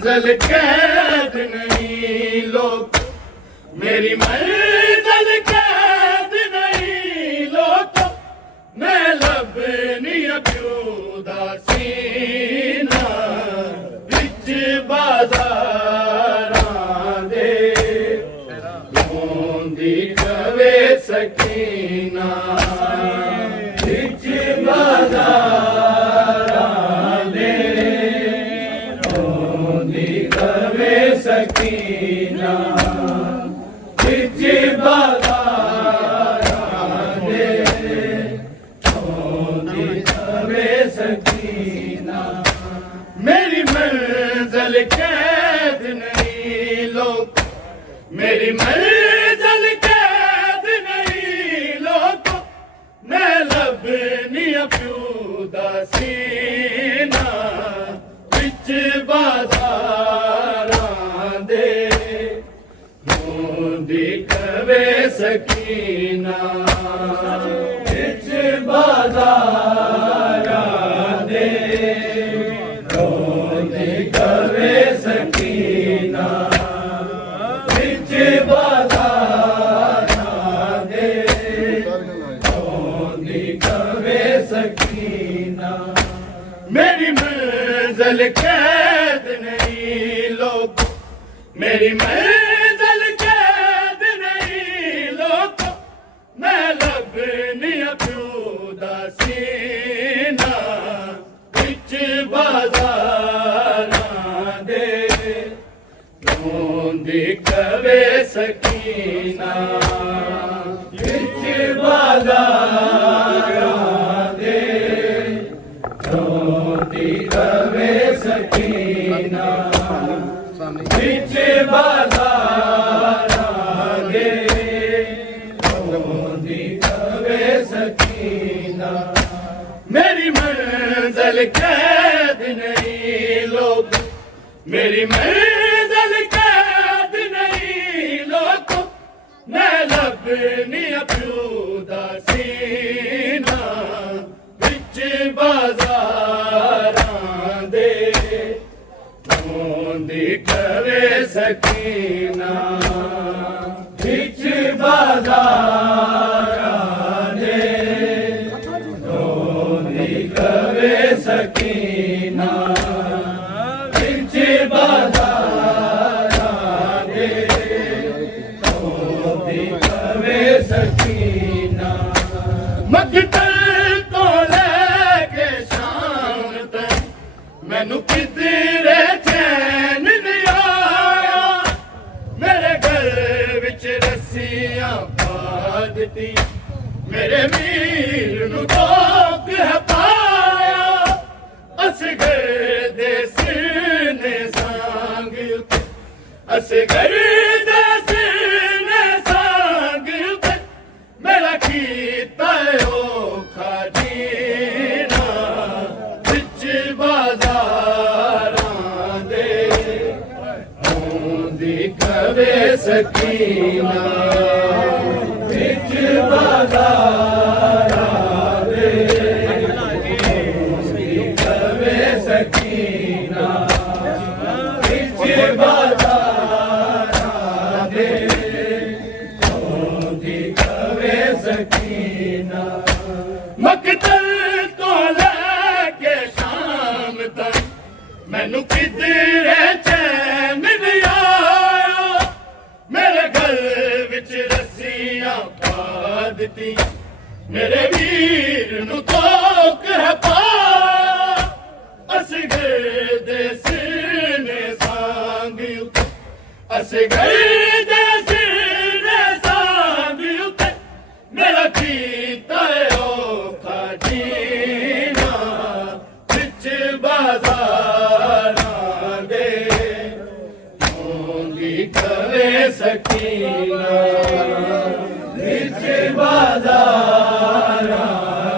मंजिल कैद नहीं लोग, मेरी मंजिल कैद नहीं लोग, मैं लबनी अब्यूदा सीना बिच बाजारां दे होंदी कवे सकीना बिच बाजारां दे होंदी कवे सकीना बिच बाजारां दे होंदी कवे सकीना। मेरी मंजिल कैद नहीं लोग, मेरी मंजिल कैद नहीं लोग, मैं लबनी अब्यूदा सीना बिच बाजारां दे होंदी कवे सकीना बिच बाजारां दे होंदी कवे सकीना बिच बाजारां दे होंदी कवे सकीना। मेरी मंजिल कैद नहीं लोग, मेरी मंजिल कैद नहीं लोग, मैं लबनी अब्यूदा सीना बिच बाजारां दे होंदी कवे सकीना बिच बाजारां दे होंदी कवे सकीना बिच बाजारां दे होंदी कवे सकीना। मेरी मंजिल कैद नहीं लोग, मेरी मंजिल कैद नहीं लोग, मैं लबनी अब्यूदा सीना बिच बाजारां दे होंदी कवे सकीना बिच बाजारां दे होंदी कवे सकीना बिच बाजारां दे होंदी कवे सकीना। मकतल तो लैके शाम तक मैनू किधरे चैन नहीं आया, मेरे गल विच रस्सियां पा दित्ती, मेरे मीर नू धोख है पाया, असगर दे सिर ने सांग उते, असगर दे सिर ने सांग उते, मेरा कीता औखा जीना बिच बाजारां दे होंदी कवे सकीना बिच बाजारां दे होंदी कवे सकीना बिच बाजारां दे होंदी कवे सकीना। मकतल तो लैके शाम तक मैनू किधरे चैन नहीं आया, मेरे गल विच रस्सियां पा दित्ती, मेरे वीर नू धोख है पाया, असगर दे सिर ने सांग उते, असगर दे सिर ने सांग उते, मेरा कीता औखा जीना बिच बाजारां दे होंदी कवे सकीना बिच बाजारां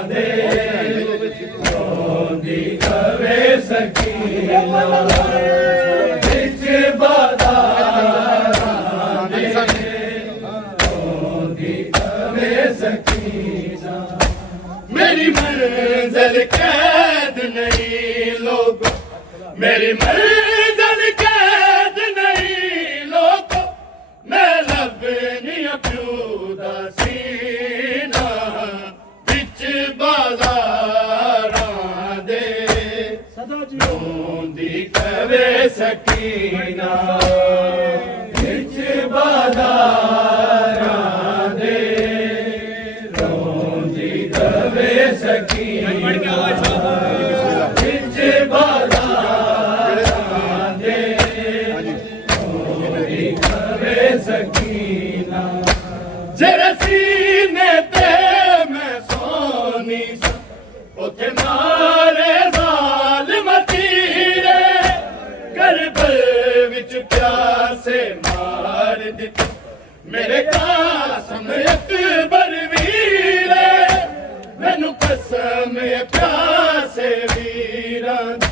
दे होंदी कवे सकीना बिच बाजारां दे होंदी कवे सकीना। मेरी मंजिल कैद नहीं लोग, मेरी मंजिल कैद ਸਕੀਨਾ ਵਿੱਚ ਬਾਜ਼ਾਰਾਂ ਦੇ ਰੋਂਦੀ ਰਵੇ ਸਕੀਨਾ ਵਿੱਚ ਬਾਜ਼ਾਰਾਂ ਦੇ ਰੋਂਦੀ ਰਵੇ ਸਕੀਨਾ ਜਿਹੜੇ ਸੀਨੇ ਤੇ ਮੈਂ ਸੋਨੀ ਸਾਂ ਉੱਥੇ ਮਾਰੇ ਜ਼ਾਲਿਮ ਤੀਰੇ ਕਰਬਲ ਵਿੱਚ ਪਿਆਸੇ ਮਾਰ ਦਿੱਤੇ ਮੇਰੇ ਕਾਸਮ ਅਕਬਰ ਵੀਰੇ ਮੈਨੂੰ ਕਸਮ ਪਿਆਸੇ ਵੀਰਾਂ ਦੀ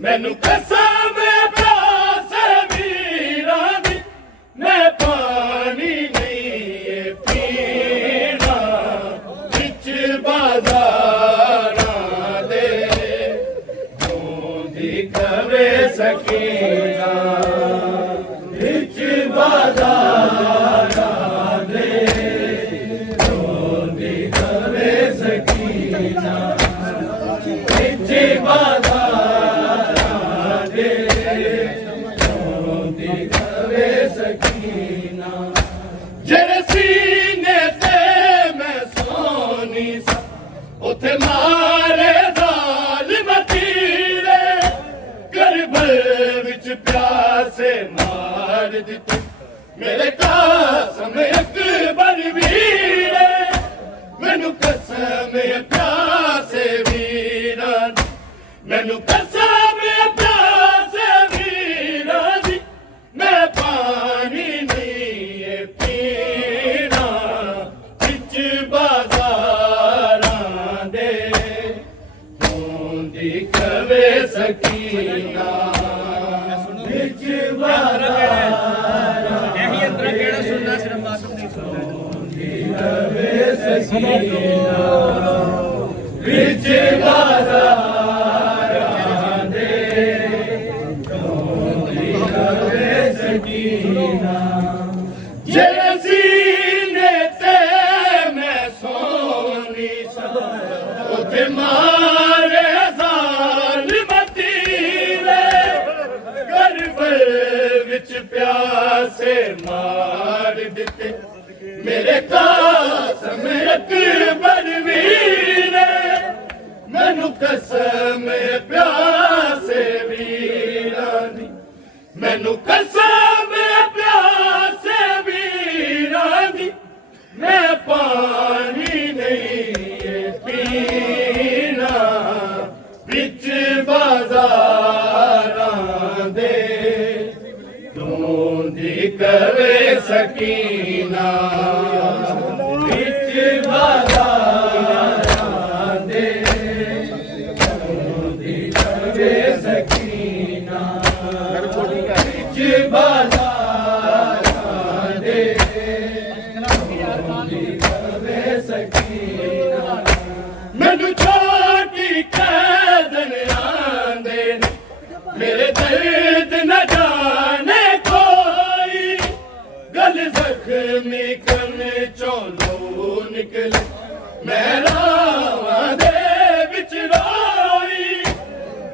ਮੈਨੂੰ ਕਸਮ ਪਿਆਸੇ ਵੀਰਾਂ ਦੀ ਮੈਂ ਪਾਣੀ ਨਹੀਂ ਪੀਣਾ ਵਿੱਚ ਬਾਜ਼ਾਰਾਂ ਦੇ ਰੋਂਦੀ ਕਵੇ ਸਕੀਨਾ ਵਿੱਚ ਬਾਜ਼ਾਰਾਂ ਦੇ ਰੋਂਦੀ ਕਵੇ ਸਕੀਨਾ ਵਿੱਚ ਬਾਜ਼ਾਰਾਂ ਦੇ ਰੋਂਦੀ ਕਵੇ ਸਕੀਨਾ ਜਿਹੜੇ ਸੀਨੇ ਤੇ ਮੈਂ ਸੋਨੀ ਸਾਂ ਉੱਥੇ ਮਾਰੇ ਜ਼ਾਲਿਮ ਤੀਰੇ ਕਰਬਲ ਵਿੱਚ ਪਿਆਸੇ ਮਾਰ ਦਿੱਤੇ ਮੇਰੇ ਕਾਸਮ ਅਕਬਰ ਵੀਰੇ ਮੈਨੂੰ ਕਸਮ ਪਿਆਸੇ ਵੀਰਾਂ ਦੀ ਮੈਨੂੰ ਕਸਮ ਪਿਆਸੇ ਵੀਰਾਂ ਦੀ ਮੈਂ ਪਾਣੀ ਨਹੀਂ ਪੀਣਾ ਵਿੱਚ ਬਾਜ਼ਾਰਾਂ ਦੇ ਰੋਂਦੀ ਕਵੇ ਸਕੀਨਾ ਵਿੱਚ ਬਾਜ਼ਾਰਾਂ ਇਹੀ ਅੰਦਰ ਕਿਹੜਾ ਸੁਣਨਾ ਸਿਰਫ ਮਾਤਮ ਨਹੀਂ ਸੁਣਨਾ ਕਵੇ ਸਕੀਨਾ ਵਿੱਚ ਬਾਜ਼ਾਰਾਂ ਦੇ ਰੋਂਦੀ ਕਵੇ ਸਕੀਨਾ ਜਿਹੜੇ ਸੀਨੇ ਤੇ ਮੈਂ ਸੋਨੀ ਸਾਂ ਉੱਥੇ ਮਾਰੇ ਜ਼ਾਲਿਮ ਤੀਰੇ ਕਰਬਲ ਵਿੱਚ ਪਿਆਸੇ ਮਾਰ ਦਿੱਤੇ ਮੇਰੇ ਕਾਸਮ ਅਕਬਰ ਵੀਰੇ ਮੈਨੂੰ ਕਸਮ ਪਿਆਸੇ ਵੀਰਾਂ ਦੀ ਮੈਨੂੰ ਕਸਮ ਪਿਆਸੇ ਵੀਰਾਂ ਦੀ ਮੈਂ ਪਾਣੀ ਨਹੀਂ ਪੀਣਾ ਵਿੱਚ ਬਾਜ਼ਾਰਾਂ ਦੇ ਰੋਂਦੀ ਕਵੇ ਸਕੀਨਾ ਵਿੱਚ ਬਾਜ਼ਾਰਾਂ ਦੇ ਰੋਂਦੀ ਕਵੇ ਸਕੀਨਾ ਵਿੱਚ ਬਾਜ਼ਾਰਾਂ ਦੇ ਰੋਂਦੀ ਕਵੇ ਸਕੀਨਾ ਮੈਨੂੰ ਛੋਟੀ ਕੈਦਨ ਆਂਦੇ ਨੇ ਮੇਰੇ ਦਰਦ ਨ ਜਾਣੇ ਕੋਈ ਗਲ ਜ਼ਖਮੀ ਕਰਨੇ ਚੋਂ ਲਹੂ ਨਿਕਲੇ ਮੈਂ ਰਾਵਾਂ ਦੇ ਵਿੱਚ ਰੋਈ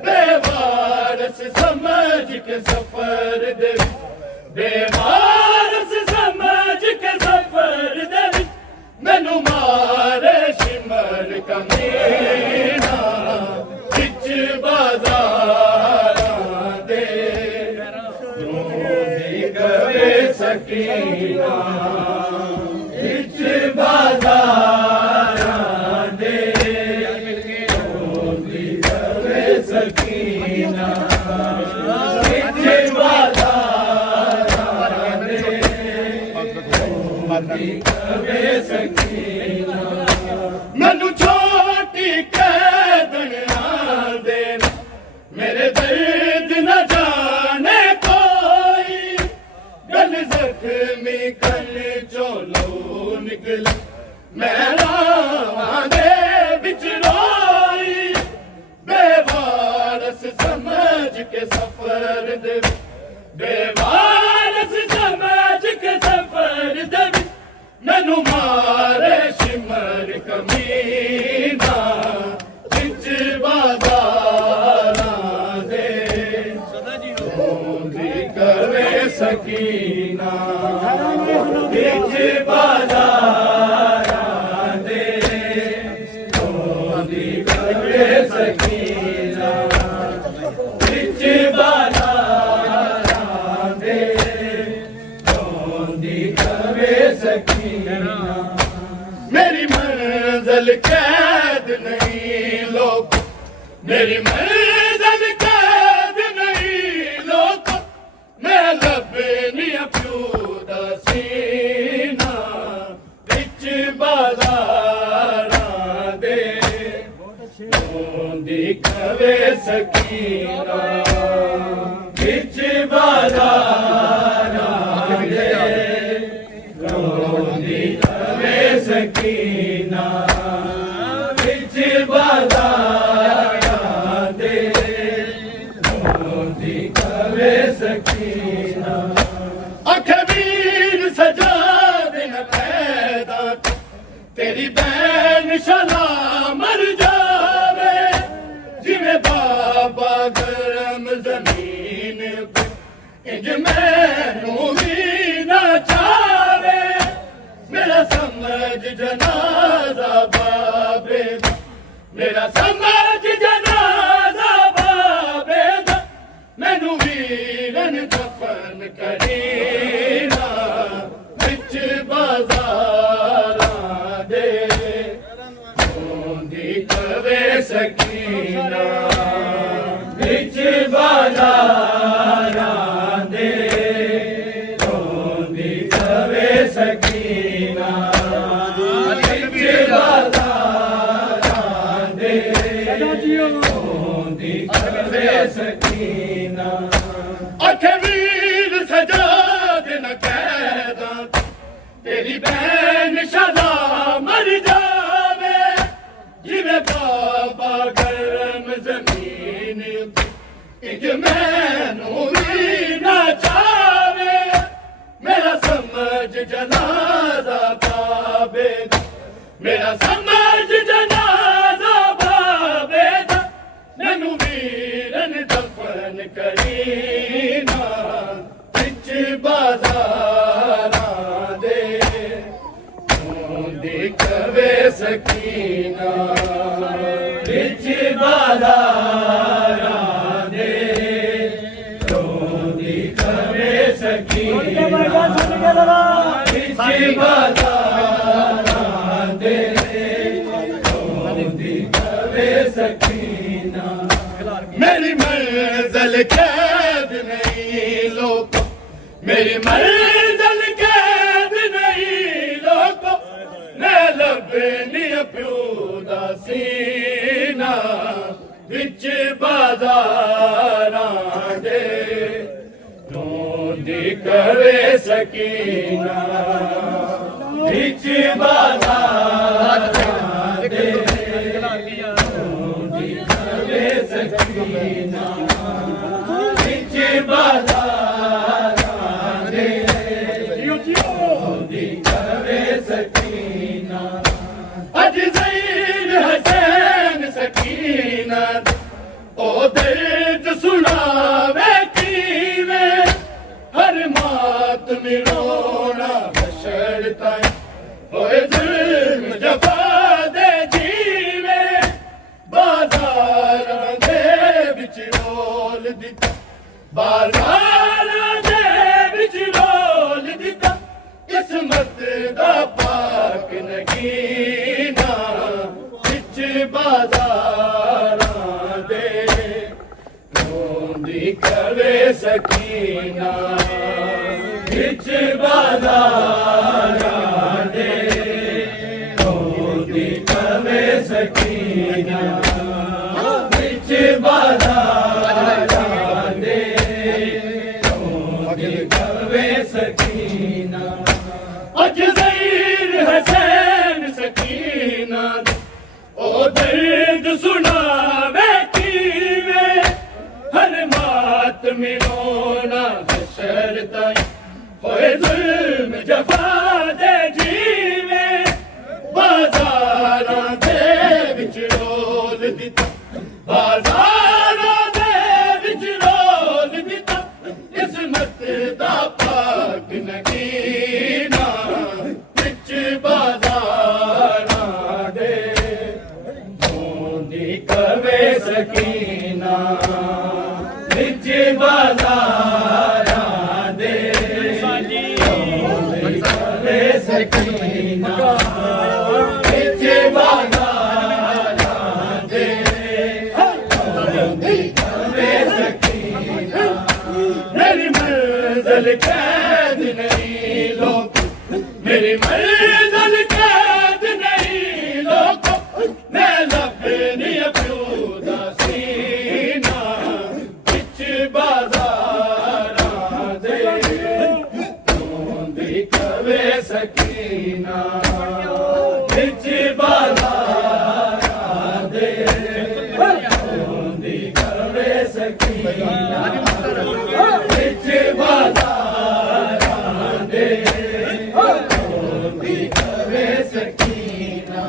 ਬੇਵਾਰਸ ਸਮਝ ਕੇ ਸਫਰ ਦੇ ਬੇਵਾਰਸ ਸਮਝ ਕੇ ਸਫਰ ਦੇ ਮੈਨੂੰ ਮਾਰੇ ਸ਼ਿਮਰ ਕਮੀਨਾ ਵਿੱਚ ਬਾਜ਼ਾਰਾਂ ਦੇ ਰੋਂਦੀ ਕਵੇ ਸਕੀਨਾ ਵਿੱਚ ਬਾਜ਼ਾਰਾਂ ਦੇ ਰੋਂਦੀ ਕਵੇ ਸਕੀਨਾ ਵਿੱਚ ਬਾਜ਼ਾਰਾਂ ਦੇ ਰੋਂਦੀ ਕਵੇ ਸਕੀਨਾ ਮੈਨੂੰ ਛੋਟੀ ਕੈਦਨ ਆਂਦੇ ਨੇ ਮੇਰੇ ਦਰਦ ਨ ਜਾਣੇ ਕੋਈ ਗਲ ਜ਼ਖਮੀ ਕਲ ਚੋਂ ਲਹੂ ਨਿਕਲੇ ਮੈਂ ਰਾਵਾਂ ਦੇ ਵਿੱਚ ਰੋਈ ਬੇਵਾਰਸ ਸਮਝ ਕੇ ਸਫਰ ਦੇ ਬੇਵਾਰਸ ਸਮਝ ਕੇ ਸਫਰ ਦੇ ਮੈਨੂੰ ਮਾਰੇ ਸ਼ਿਮਰ ਕਮੀਨਾ ਵਿੱਚ ਬਾਜ਼ਾਰਾਂ ਦੇ ਰੋਂਦੀ ਕਵੇ ਸਕੀਨਾ ਵਿੱਚ ਬਾਜ਼ਾਰਾਂ ਦੇ ਰੋਂਦੀ ਕਵੇ ਸਕੀਨਾ ਵਿੱਚ ਬਾਜ਼ਾਰਾਂ ਦੇ ਰੋਂਦੀ ਕਵੇ ਸਕੀਨਾ ਮੇਰੀ ਮੰਜ਼ਿਲ ਕੈਦ ਨਹੀਂ ਲੋਕ ਮੇਰੀ ਮੰਜ਼ਿਲ ਕੈਦ ਨਹੀਂ ਲੋਕ ਮੈਂ ਲੱਭਣੀ ਪਿਓ ਦਾ ਸੀਨਾ ਵਿੱਚ ਬਾਜ਼ਾਰਾਂ ਦੇ ਰੋਂਦੀ ਕਵੇ ਸਕੀਨਾ ਵਿੱਚ ਬਾਜ਼ਾਰਾਂ ਦੇ ਰੋਂਦੀ ਕਵੇ ਸਕੀਨਾ ਵਿੱਚ ਬਾਜ਼ਾਰਾਂ ਦੇ ਰੋਂਦੀ ਕਵੇ ਸਕੀਨਾ ਅੱਖੇ ਵੀਰ ਸਜਾ ਦੇਣ ਪੈਦਾ ਤੇਰੀ ਬੈਨ ਸ਼ਲਾ ਮਰ ਜਾਵੇ ਜਿਵੇਂ ਬਾਬਾ ਗਰਮ ਜ਼ਮੀਨ ਇੰਜ ਮੈਨੂੰ ਵੀ ਨਾ ਚਾਵੇ ਮੇਰਾ ਸਮਝ ਜਨਾਜ਼ਾ ਬਾਬੇ ਦਾ ਮੇਰਾ ਸਮਝ ਜਨਾਜ਼ਾ ਬਾਬੇ ਦਾ ਮੈਨੂੰ ਵੀਰਨ ਦਫਨ ਕਰੀਨਾ ਵਿੱਚ ਬਾਜ਼ਾਰਾਂ ਦੇ ਰੋਂਦੀ ਕਵੇ ਸਕੀਨਾ ਵਿੱਚ ਬਾਜ਼ਾਰਾਂ ਦੇ ਰੋਂਦੀ ਕਵੇ ਸਕੀਨਾ ਵਿੱਚ ਬਾਜ਼ਾਰਾਂ ਦੇ ਰੋਂਦੀ ਕਵੇ ਸਕੀਨਾ ਅੱਖੇ ਵੀਰ ਸਜਾ ਦੇਣ ਕੈਦਾਂ ਤੇਰੀ ਬੈਨ ਸ਼ਲਾ ਮਰ ਜਾਵੇ ਜਿਵੇਂ ਬਾਬਾ ਗਰਮ ਜ਼ਮੀਨ ਇੰਜ ਮੈਨੂੰ ਵੀ ਨਾ ਚਾਵੇ ਮੇਰਾ ਸਮਝ ਜਨਾਜ਼ਾ ਬਾਬੇ ਦਾ ਮੇਰਾ ਸਮਝ ਜਨਾਜ਼ਾ ਬਾਬੇ ਦਾ ਮੈਨੂੰ ਵੀਰਨ ਦਫਨ ਕਰੀਨਾ ਵਿੱਚ ਬਾਜ਼ਾਰਾਂ ਦੇ ਰੋਂਦੀ ਕਵੇ ਸਕੀਨਾ ਵਿੱਚ ਬਾਜ਼ਾਰਾਂ ਦੇ ਰੋਂਦੀ ਕਵੇ ਸਕੀਨਾ ਵਿੱਚ ਬਾਜ਼ਾਰਾਂ ਦੇ ਰੋਂਦੀ ਕਵੇ ਸਕੀਨਾ ਮੇਰੀ ਮੰਜ਼ਿਲ ਕੈਦ ਨਹੀਂ ਲੋਕ ਮੇਰੀ ਮੰਜ਼ਿਲ ਕੈਦ ਨਹੀਂ ਲੋਕ ਮੈਂ ਲੱਭਣੀ ਪਿਓ ਦਾ ਸੀਨਾ ਵਿੱਚ ਬਾਜ਼ਾਰਾਂ ਦੇ ਰੋਂਦੀ ਕਵੇ ਸਕੀਨਾ ਵਿੱਚ ਬਾਜ਼ਾਰਾਂ ਦੇ ਰੋਂਦੀ ਕਵੇ ਸਕੀਨਾ ਵਿੱਚ ਬਾਜ਼ਾਰਾਂ ਦੇ ਰੋਂਦੀ ਕਵੇ ਸਕੀਨਾ ਅੱਜ ਜ਼ੈਨ ਹਸੈਨ ਸਕੀਨਾ ਉਹ ਦਰਦ ਸੁਣਾਵੇ ਕਿਵੇਂ ਹਰ ਮਾਤਮ ਰੋਣਾ ਬਸ਼ਰ ਤਾਈਂ ਹੋਏ ਜ਼ੁਲਮ ਜਫਾ ਦੇ ਜੀਵੇ ਬਾਜ਼ਾਰਾਂ ਦੇ ਵਿੱਚ ਰੋਲ ਦਿੱਤਾ ਬਾਜ਼ਾਰਾਂ ਦੇ ਵਿੱਚ ਰੋਲ ਦਿੱਤਾ ਕਿਸਮਤ ਦਾ ਪਾਕ ਨਗੀਨਾ ਵਿੱਚ ਬਾਜ਼ਾਰਾਂ ਦੇ ਰੋਂਦੀ ਕਵੇ ਸਕੀਨਾ ਵਿੱਚ ਬਾਜ਼ਾਰਾਂ ਦੇ ਰੋਂਦੀ ਕਵੇ ਸਕੀਨਾ ਵਿੱਚ ਬਾਜ਼ਾਰਾਂ ਦੇ ਰੋਂਦੀ ਕਵੇ ਸਕੀਨਾ ਅੱਜ ਜ਼ੈਨ ਹਸੈਨ ਸਕੀਨਾ ਉਹ ਦਰਦ ਸੁਣਾਵੇ ਕਿਵੇਂ ਹਰ ਮਾਤਮ ਰੋਣਾ ਹਸ਼ਰ ਤਾਈਂ ਹੋਏ ਜ਼ੁਲਮ ਜਫਾ ਦੇ ਜੀਵੇ ਬਾਜ਼ਾਰਾਂ ਦੇ ਵਿੱਚ ਰੋਲ ਦਿੱਤਾ ਬਾਜ਼ਾਰਾਂ ਦੇ ਵਿੱਚ ਰੋਲ ਦਿੱਤਾ मंजिल कैद नहीं लोगों, मेरी मंजिल कैद नहीं लोगों, मैं लबनी अबूदा सीना बिच बाजारां दे रोंदी कवे सकीना बिच बाजारां दे रोंदी कवे सकीना बिच बाजारां दे रोंदी कवे सकीना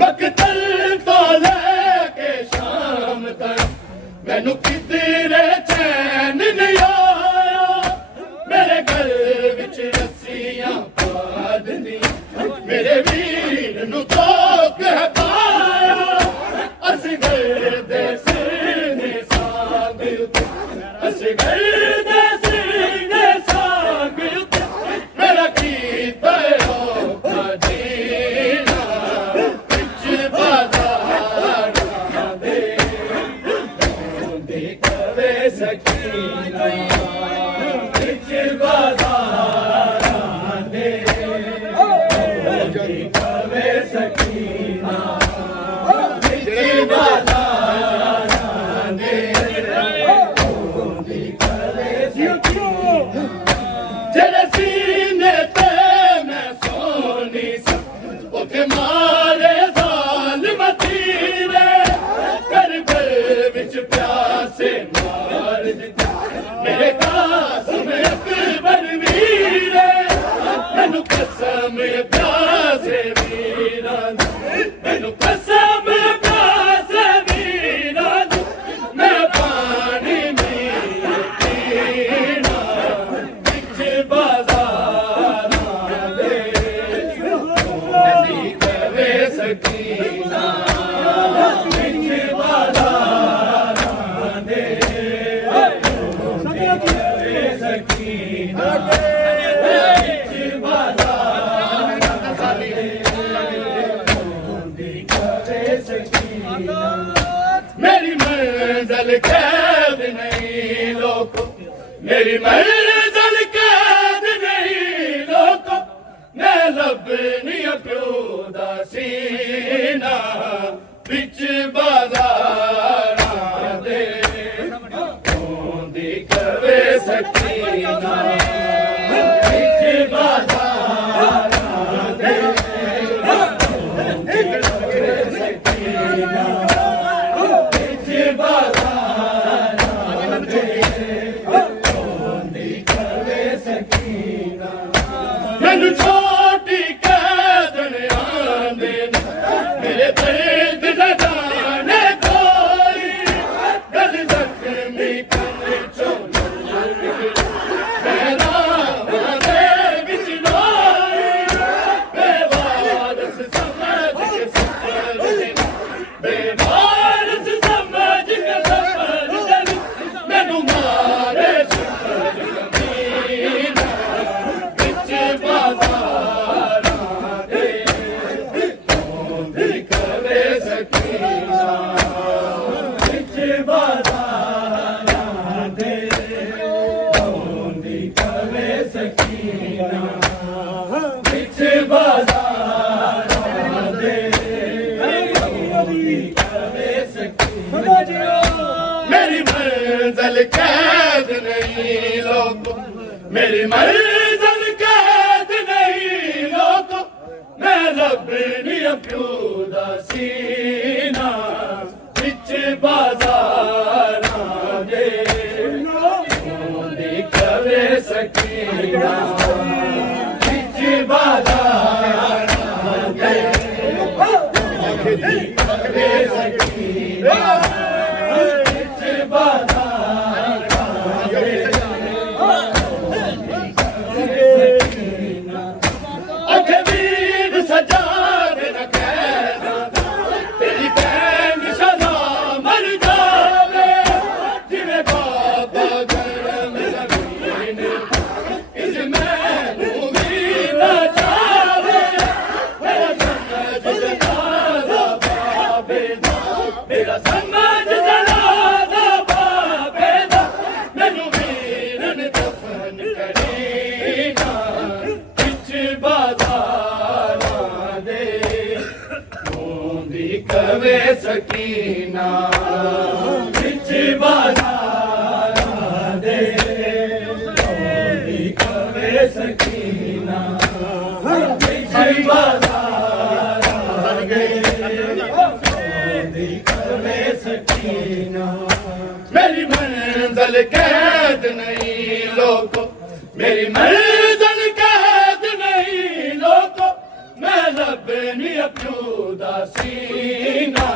मकतल तो लेके शाम तक मैनू किधरे चैन नहीं आया, मेरे गल विच रस्सियां पा दिंदियां, मेरे वीर नू तोक है पाया, असगर दे सिर ने साग उत्ते, असगर दे सिर ने साग उत्ते, मेरा कीता औखा जीना बिच बाजारां दे रोंदी कवे सकीना बिच बाजारां दे रोंदी कवे सकीना बिच बाजारां दे रोंदी कवे सकीना जेड़े सीने ते मैं सोनी सा उथे मारे ज़ालिम तीरे, करबल विच प्यासे मार दिते मेरे कासिम अकबर वीरे, मैनू कसम प्यासे वीरां दी, मैनू कसम प्यासे वीरां दी, मैं पानी नहीं पीना बिच बाजारां दे रोंदी कवे सकीना बिच बाजारां दे रोंदी कवे सकीना बिच बाजारां दे रोंदी कवे सकीना मेरी मंजिल कैद नहीं लोगों, मेरी मंजिल कैद नहीं लोगों, मैं लबनी प्यो दा सीना बिच बाजारां दे रोंदी कवे सकीना बिच बाजारां दे रोंदी कवे सकीना बिच बाजारां दे रोंदी कवे सकीना मैनू छोटी कैदन आंदे ने, मेरे दर्द न जाने कोई, गल जख्मी कन चों मैं रावां दे विच रोई, बेवारस समझ के सफर दे, बेवारस समझ के सफर दे, मैनू मारे शकर कमीना बिच बाजारां दे रोंदी कवे सकीना बिच बाजारां दे रोंदी कवे सकीना बिच बाजारां दे रोंदी कवे सकीना मेरी मंजिल कैद नहीं लोगों, मेरी मंजिल कैद नहीं लोगों, मैं लबनी प्यो दा सीना बिच बाजारां दे रोंदी कवे सकीना बिच बाजारां दे रोंदी कवे सकीना बिच बाजारां दे रोंदी कवे सकीना अखे वीर सजाद न कहना तेरी भैन सदा मर जावे, जिवें बाबा गरम ज़मीन इस मैं दफन करी ना बिच बाजारां दे रोंदी कवे सकीना बिच बाजारां दे रोंदी कवे सकीना बिच बाजारां दे रोंदी कवे सकीना मेरी मंजिल कैद नहीं लोगो मेरी मंजिल कैद नहीं लोगो मैं लबनी अपनू दासीना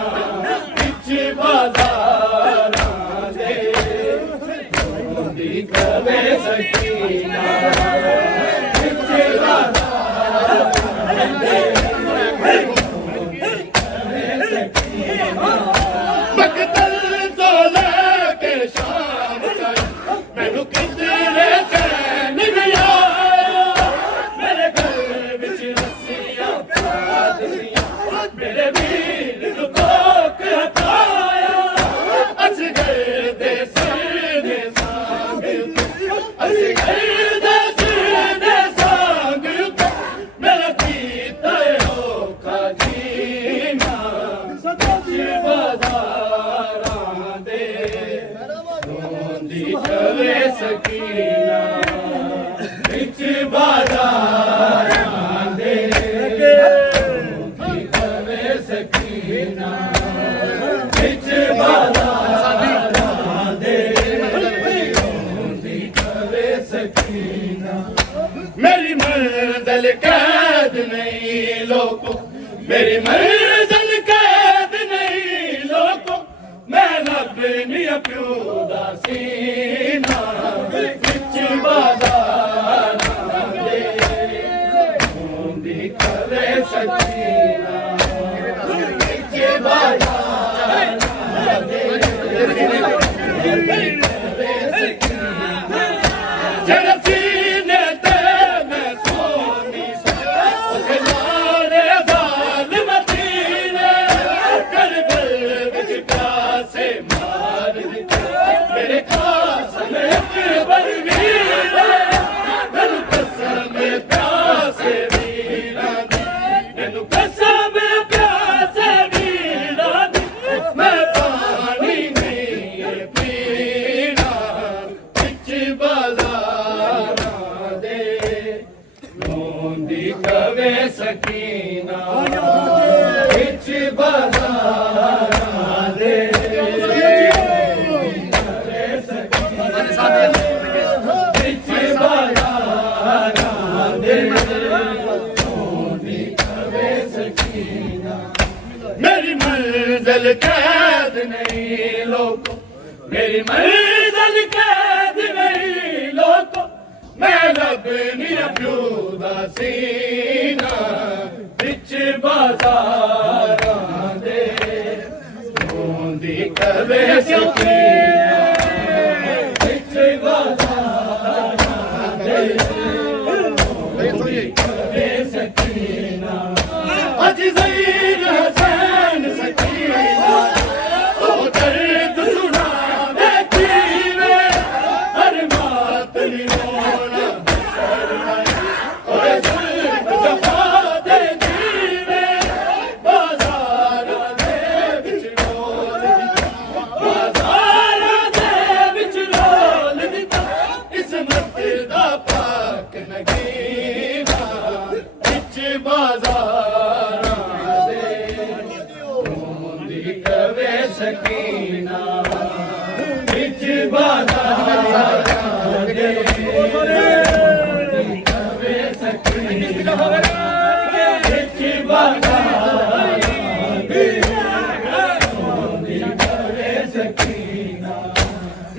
बिच बाजारां दे रोंदी कवे सकीना बिच बाजारां दे रोंदी कवे सकीना मकतल तो लेके शाम तक मैनू किधरे चैन नहीं आया मेरे घर विच रस्सियां पा दियां मेरे वीर नू कोक हटाया असगर दे सिर दे सांग असगर दे सिर दे सांग मेरा कीता औखा जीना बिच बाजारां दे रोंदी कवे सकीना बिच बाजारां दे रोंदी कवे सकीना बिच बाजारां दे रोंदी कवे सकीना मेरी मंजिल कैद नहीं लोगो मेरी मंजिल कैद नहीं लोगो मैं लबनी अपनू दासीना बिच बाजारां दे रोंदी कवे सकीना बिच बाजारां दे रोंदी कवे सकीना जरा सीने ते मैं सोनी ओके लारे जालिम तीने करबल विच प्यासे मार दिते मेरे कासम अकबर वीर मैनू कसम प्यासे वीरां दी मैनू कसम प्यासे वीरां दी मैं पानी नहीं पीना बिच बाजारां दे रोंदी कवे सकीना बिच बाजारां दे रोंदी कवे सकीना बिच बाजारां दे रोंदी कवे सकीना मेरी मंजिल कैद नहीं लोगो मेरी मंजिल कैद नहीं लोगो मैं लबनी अपनू दासीना बिच बाजारां दे रोंदी कवे सकीना बिच बाजारां दे रोंदी कवे सकीना अज ज़हीर हसैन सकीना ओ दर्द सुना देखीवे हर मात नी रोना ओए जुल्म दफा दे दीवे बाजारां दे विच रोल दिता बाजारां दे विच रोल दिता इस्मत दा पाक नगीना बिच बाजारां दे रोंदी कवे सकीना बिच बाजारां दे रोंदी कवे सकीना बिच बाजारां दे रोंदी कवे सकीना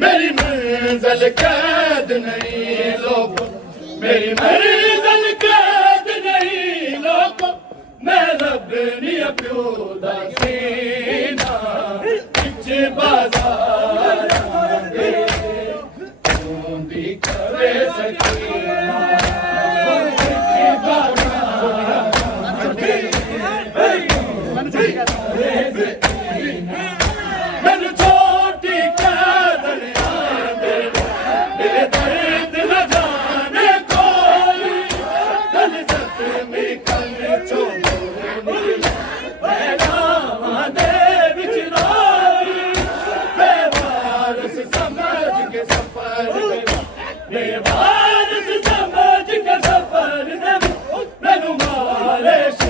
मेरी मंजिल कैद नहीं लोगो मेरी मंजिल कैद नहीं लोगो मैं लबनी अपनू दासीना बिच बाजारां दे रोंदी कवे सकीना बिच बाजारां दे रोंदी कवे सकीना मैनू छोटी कैद नहीं मेरे दर्द ਵਾਲੇ